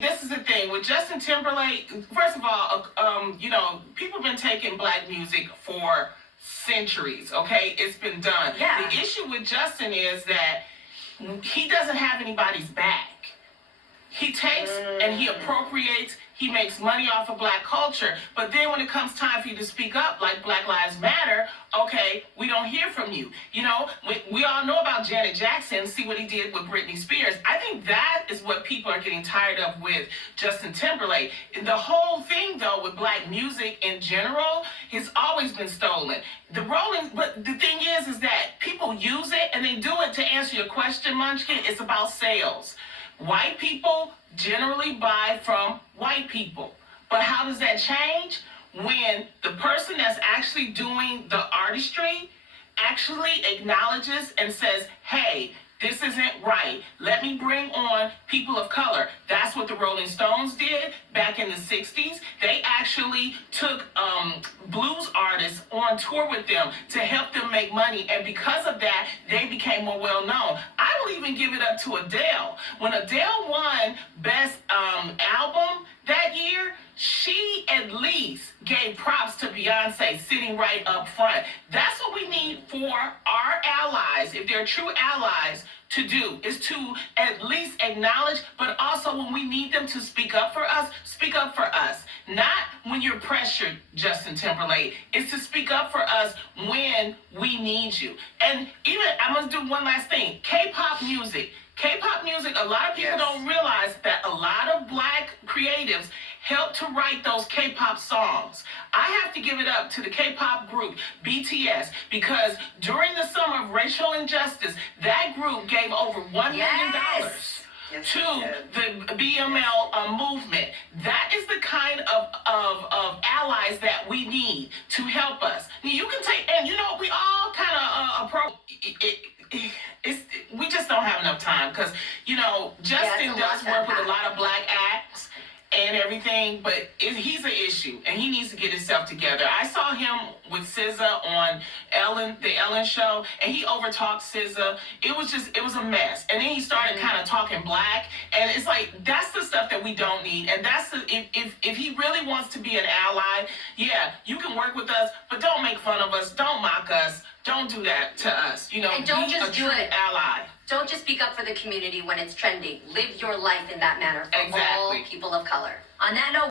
This is the thing with Justin Timberlake. First of all, people have been taking black music for centuries. Okay, it's been done. Yeah. The issue with Justin is that he doesn't have anybody's back. He takes and he appropriates. He makes money off of black culture. But then when it comes time for you to speak up, like Black Lives Matter, okay, we don't hear from you. You know, we all know about Janet Jackson. See what he did with Britney Spears. I think that is what people are getting tired of with Justin Timberlake. The whole thing, though, with black music in general has always been stolen. But the thing is that people use it and they do it to answer your question, Munchkin. It's about sales. White people generally buy from white people. But how does that change? When the person that's actually doing the artistry actually acknowledges and says, hey, this isn't right. Let me bring on people of color. That's what the Rolling Stones did back in the 60s. They actually took blues artists on tour with them to help them make money. And because of that, they became more well known. I will even give it up to Adele. When Adele won Best Album that year, she at least gave props to Beyonce sitting right up front. That's what we need for our allies, if they're true allies, to do, is to at least acknowledge, but also when we need them to speak up for us, speak up for us. Not when you're pressured, Justin Timberlake. It's to speak up for us when we need you. And even, I'm going to do one last thing. K-pop music. K-pop music, a lot of people don't realize that a lot of black creatives helped to write those K-pop songs. I have to give it up to the K-pop group, BTS, because during the summer of racial injustice, that group gave over $1 million to the BML movement. That is the kind of allies that we need to help us. Now, you can take, and we all kind of we just don't have enough time because, Justin does work with a lot of black acts and everything, but he's an issue and he needs to get himself together. I saw him with SZA on the Ellen show, and he overtalked SZA. It was a mess. And then he started kind of talking black, and it's like, that's the stuff that we don't need. And that's if he really wants to be an ally, yeah, you can work with us, but don't make fun of us, don't mock us, don't do that to us. And don't just do it. Ally. Don't just speak up for the community when it's trending. Live your life in that manner for all people of color. On that note,